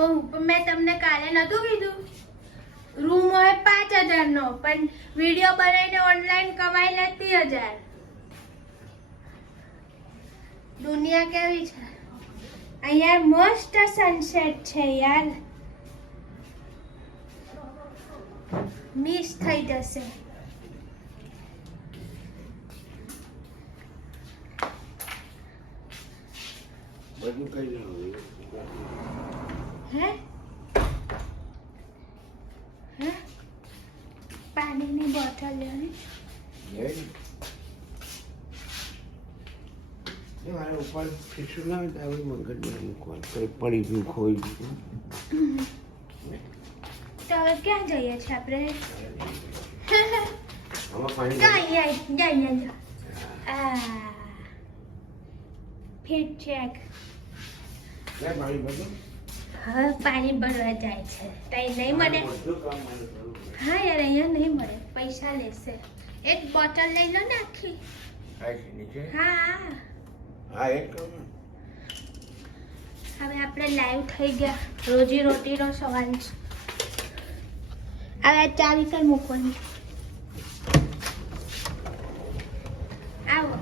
તો મેં તમને કાલે નતું કીધું રૂમ હોય 5000 નો પણ વિડિયો બનાવીને ઓનલાઈન કમાઈ લે 30000 દુનિયા કેવી છે અહીંયા મસ્ત સનસેટ છે યાર મિસ થઈ જશે બધું કઈ ના હે હે પાણીની બોટલ લેવાની હોય મારે ઉપર ખીચું ના હોય તો આવી મગજમાં મૂકવાનું કંઈ પડી ગયું ખોઈ ગયું તો હવે ક્યાં જઈએ છીએ આપણે આમાં પાણી અહીંયા ફિટ ચેક લે પાણી ભરો હા પાણી ભરવા જાય છે તઈ નહીં મળે હા યાર અહીંયા નહીં મળે પૈસા લેશે એક બોટલ લઈ લો ને આખી નીચે હા હા એક કહું ને હવે આપણે લાઈવ થઈ ગયા રોજી રોટીનો સવાલ છે હવે ચાવી કઈ મૂકવાની આવો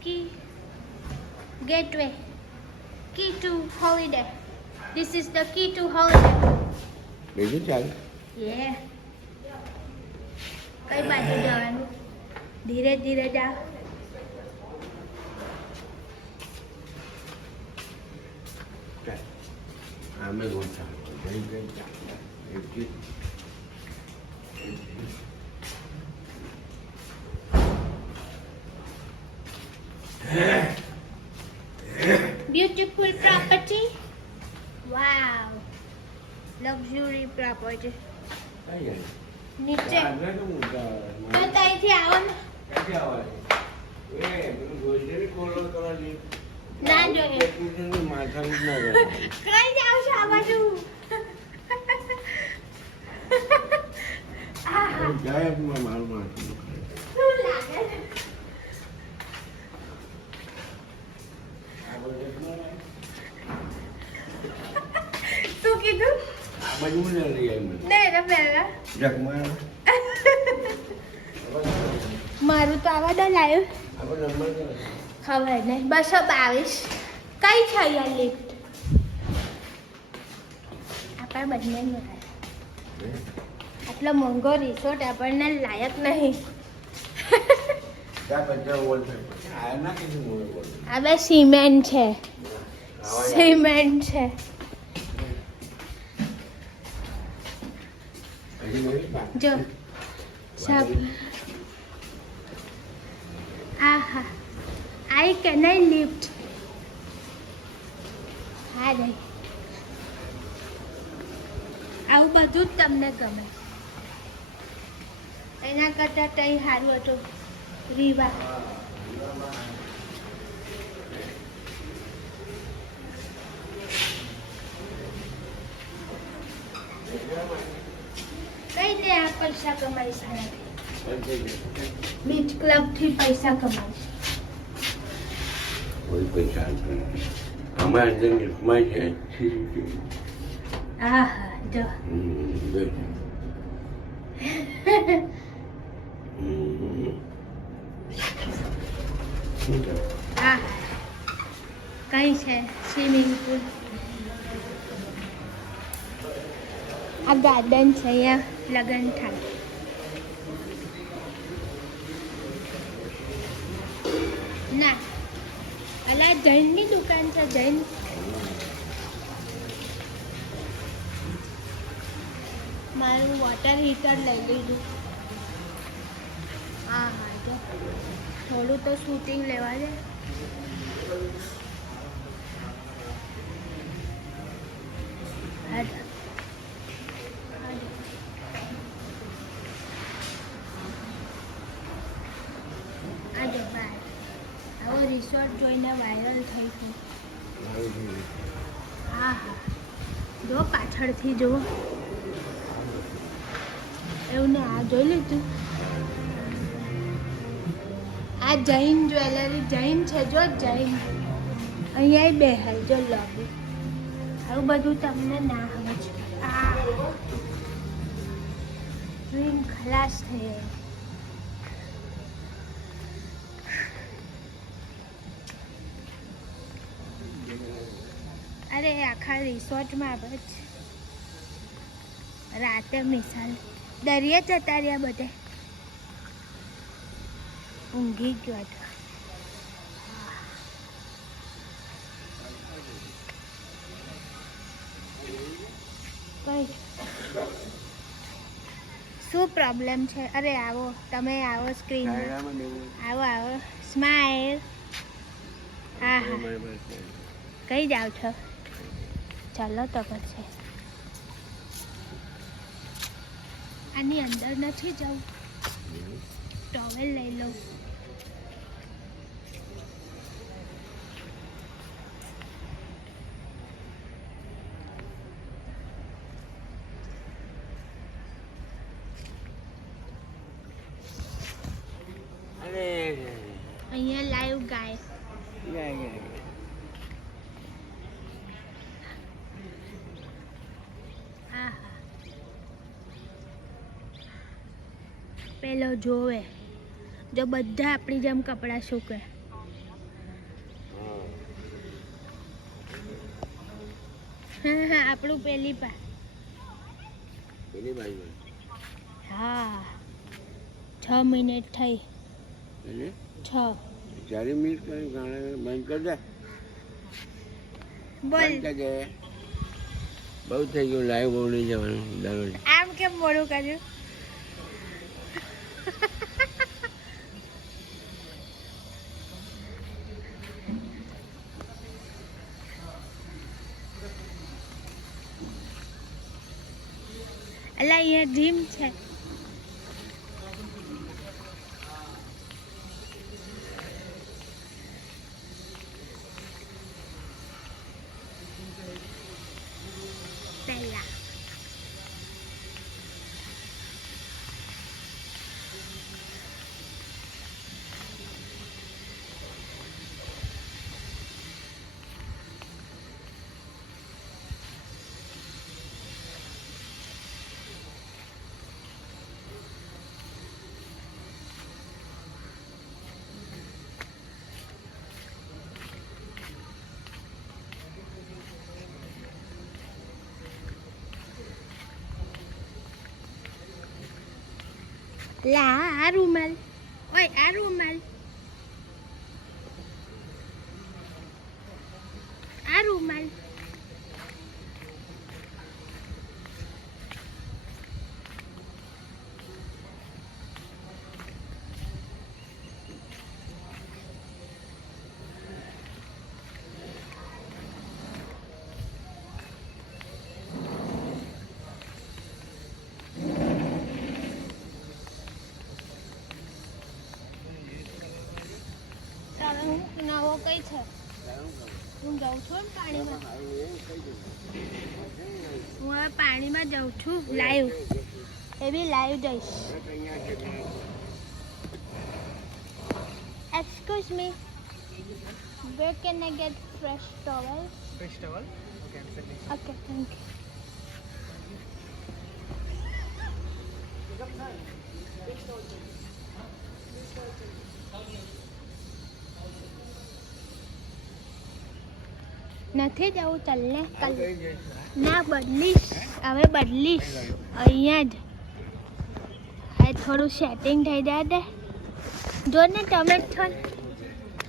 કી gateway key to holiday this is the key to holiday બીજું ચાલે yeah કઈ બાજુ જવાનું ધીરે ધીરે જાઓ આમે ગોઠા ગઈ ગઈ એક beautiful property wow luxury property નીચે તો ત્યાંથી આવો ને ના જોઈએ કઈ જાવ છો આ બાજુ શું લાગે શું કીધું નહીં મારું તો આવા દો લાવ્યું ખબર નહીં 222 કઈ છે અહીંયા લિફ્ટ આપણે બંને આટલો મોંઘો રિસોર્ટ આપણને લાયક નહીં આ બે સિમેન્ટ છે સિમેન્ટ છે જો સબ આહા આઈ કેન આઈ લિફ્ટ હા નહીં આવું બધું જ તમને ગમે એના કરતાં તઈ સારું હતું રીવા કઈ દે આ પૈસા કમાઈ સારા બીચ ક્લબ થી પૈસા કમાઈ કોઈ પૈસા અમારે અંદર નિર્માણ છે આહા જો આહા કઈ છે સ્વિમિંગ પુલ આ ગાર્ડન છે અહીંયા લગન થાય ના અલા જૈનની દુકાન છે જૈન મારું વોટર હીટર લઈ લીધું હા હા જો થોડું તો શૂટિંગ લેવા દે આજો બાય આવો રિસોર્ટ જોઈને વાયરલ થઈ ગયું હા હા જો પાછળથી જુઓ એવું ને આ જોઈ લીધું આ જૈન જ્વેલરી જૈન છે જો જૈન અહીંયા બે હાલ જો લોબી આવું બધું તમને ના આવે છે આ ડ્રીમ ખલાસ થઈ અરે આખા રિસોર્ટમાં આવે છે રાતે મિસાલ દરિયા જતા રહ્યા બધે ઊંઘી ગયો હતો કઈ શું પ્રોબ્લેમ છે અરે આવો તમે આવો સ્ક્રીન આવો આવો સ્માઈલ હા હા કઈ જાઓ છો ચાલો તો પછી આની અંદર નથી જવું ટોવેલ લઈ લઉં અહીંયા લાઈવ ગાય પેલો જોવે જો બધા આપણી જેમ કપડાં સૂકે હા હા આપણું પેલી હા 6 મિનિટ થઈ 6 4 મિનિટ બંધ કરી દે બોલ બહુ થઈ ગયું લાઈવ બહુ નહીં જવાનું દરરોજ આમ કેમ મોડું કર્યું અલા અહીંયા જીમ છે પહેલા લા આ રૂમાલ ઓય આ રૂમાલ નવો કઈ છે હું જાઉં છું ને પાણીમાં હું હવે પાણીમાં જાઉં છું લાઈવ એ બી લાઈવ જઈશ excuse me where can I get fresh towel Okay, okay thank you નથી જવું ચાલ ને કાલ ના બદલીશ હવે બદલીશ અહીંયા જ આ થોડું સેટિંગ થઈ જાય દે જો ને તમે છો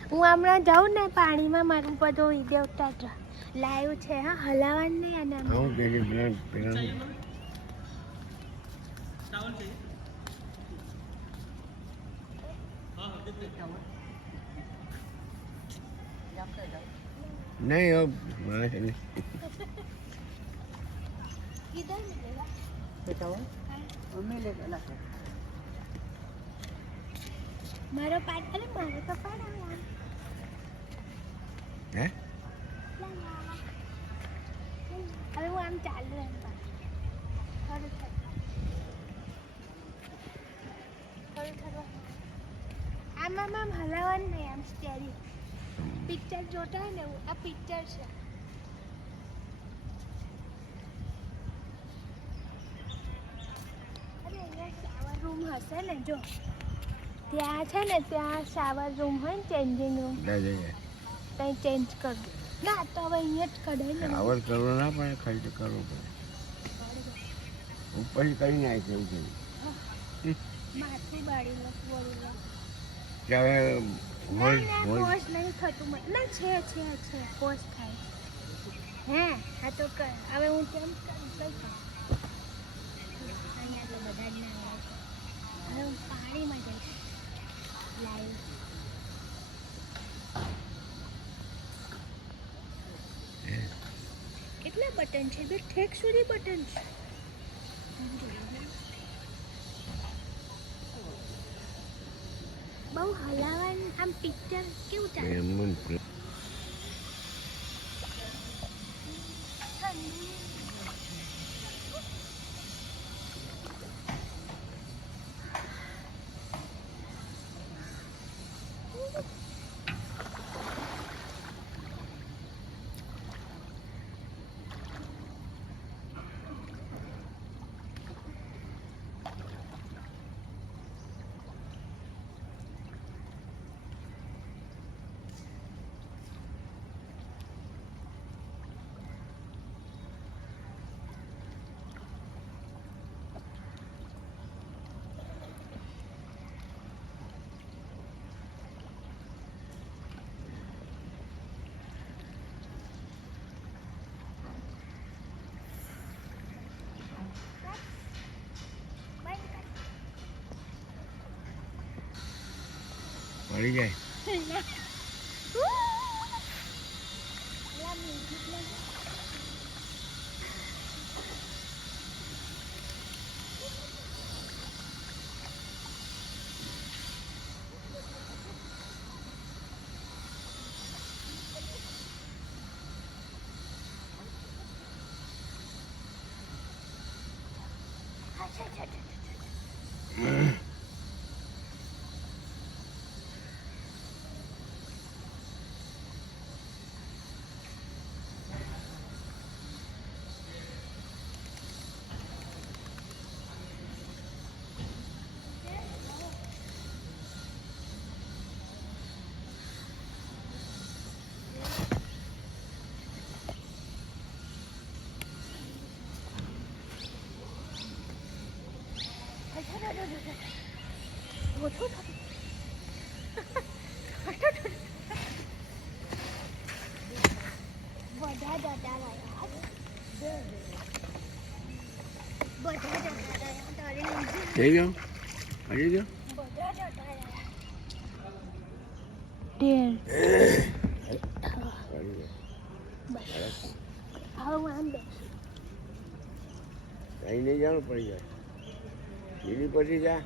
હું હમણાં જાઉં ને પાણીમાં મારું બધો વિડીયો ઉતારજો લાઈવ છે હા હલાવવાનું નહીં અને नहीं अब नहीं किधर मिलेगा मारो पाट अरे मारो तो पाट है अरे वो हम चाल रहे हैं આમ હલાવવાનું નહીં, આમ સ્ટેરિંગ. પિક્ચર જોતા હોય ને એવું, આ પિક્ચર છે. અરે અહીંયા શાવર રૂમ હશે ને, જો ત્યાં છે ને, ત્યાં શાવર રૂમ હોય ને, ચેન્જિંગ રૂમ. ત્યાં ચેન્જ કર દો. ના તો હવે અહીંયા જ કઢાઈ ને. શાવર કરવો ના પડે, ખાલી તો કરવો પડે. ઉપર કરી નાખે એવું છે. માથું બાળી લો, વળી લો. હવે ના ના પોશ નહીં થતું ના છે પોશ થાય હે. હા તો કર હવે હું કેમ કઈ કર અહીંયા તો બધા જ ના આવે છે. હવે હું પાણીમાં જઈશ લાઈવ. કેટલા બટન છે બે? ઠેક સુધી બટન છે. બહુ હલાવાનું આમ પિક્ચર કેવું ચાલે? પડી જાય. થઈ ગયો? હજી ગયો? અહીં નહીં જવાનું પડી જાય. બીજી પછી જા.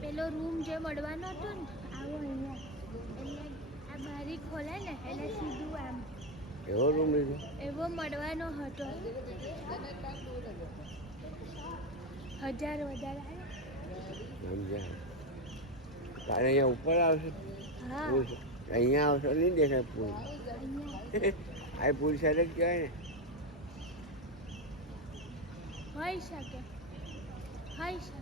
પેલો રૂમ જે મળવાનો હતો ને આવો અહીંયા એટલે આ બારી ખોલે ને એટલે સીધું આમ એવો રૂમ લીધો? એવો મળવાનો હતો. 1000 વધારે આવે. સમજ્યા? તારે અહીંયા ઉપર આવશે? હા અહીંયા આવશો નહીં દેખાય પુલ. આ પુલ સાઈડ જ કહેવાય ને. હોઈ શકે હોઈ શકે.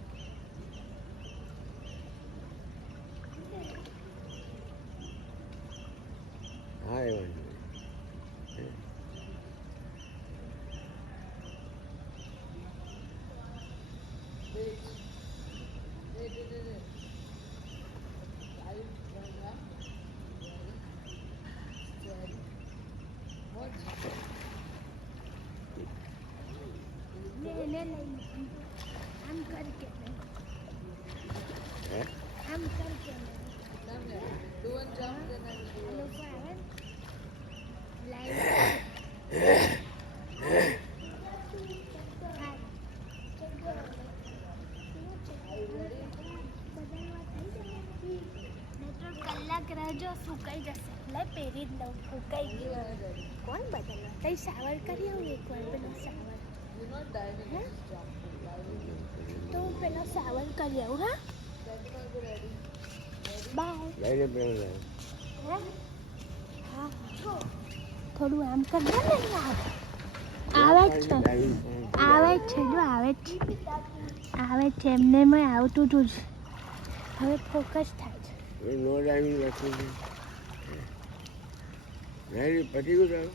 હા એ વાંધો એને લઈને આમ કરકે આમ કરકે લોકો આવે ને કલાક રહેજો સુકાઈ જશે લે પહેરી જ લઉં સુકાઈ ગયું કોણ બદલવા કઈ સાવર કરી આવું એકવાર પેલો સાવર તો હું પેલો સાવર કરી આવું હા બાય હા થોડું આમ કરી દે ને આવે જ છે જો આવે જ છે એમને મેં આવતું હતું જ હવે ફોકસ થાય છે નો ડાઇવિંગ લખું છું પછી ગયું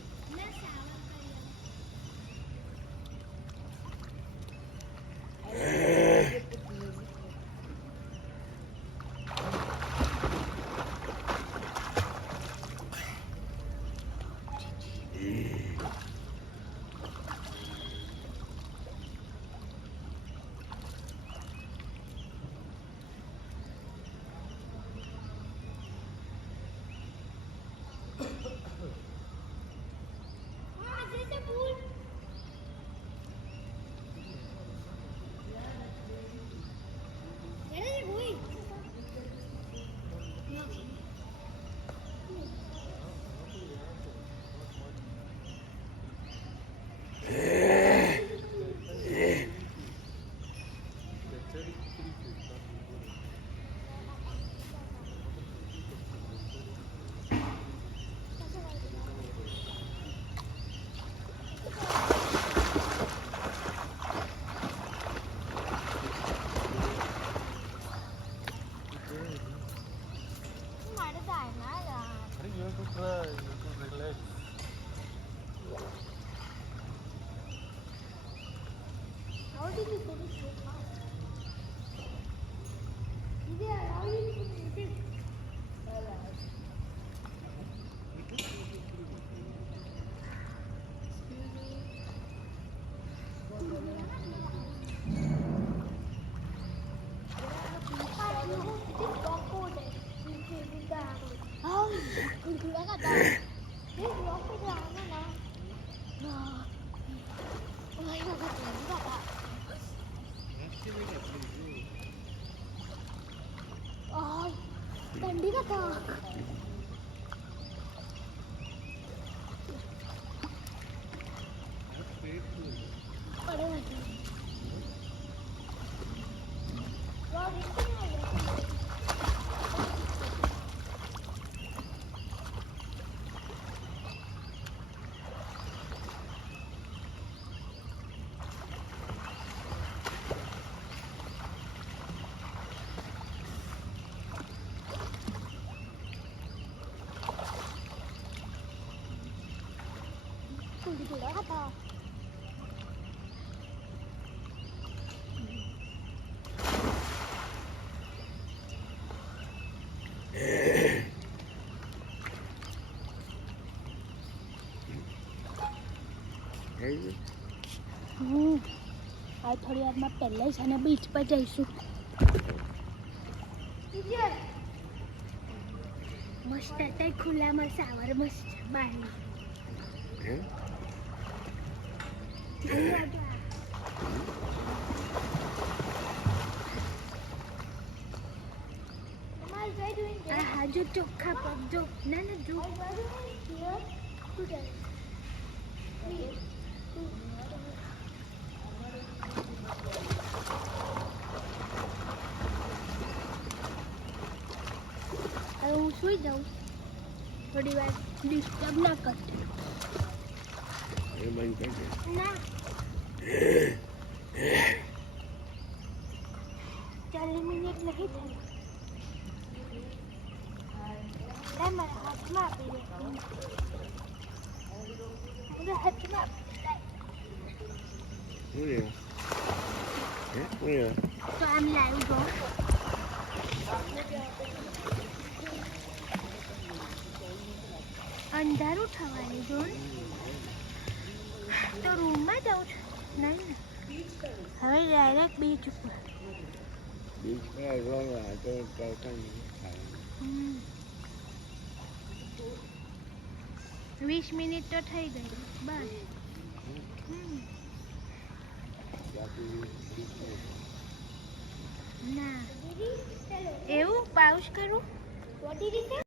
ठंडी का था આ થોડી વારમાં પહેલા જ અને બીચ પર જઈશું મસ્ત હતા ખુલ્લામાં સાવર મસ્ત બહાર હા જો ચોખ્ખા પગ જો ના ના જો હું સુઈ જાઉં થોડી વાર ડિસ્ટર્બ ના કરતો ના 40 મિનિટ નહીં થઈ મારા હાથમાં આપી દે હાથમાં તો આમ લાવ્યું જો અંધારું થવાનું જો તો રૂમમાં જાઉં છું નહીં ને હવે ડાયરેક્ટ બીચ ઉપર બીચ પર 20 મિનિટ તો થઈ ગઈ બસ. ના એવું પાઉચ કરું.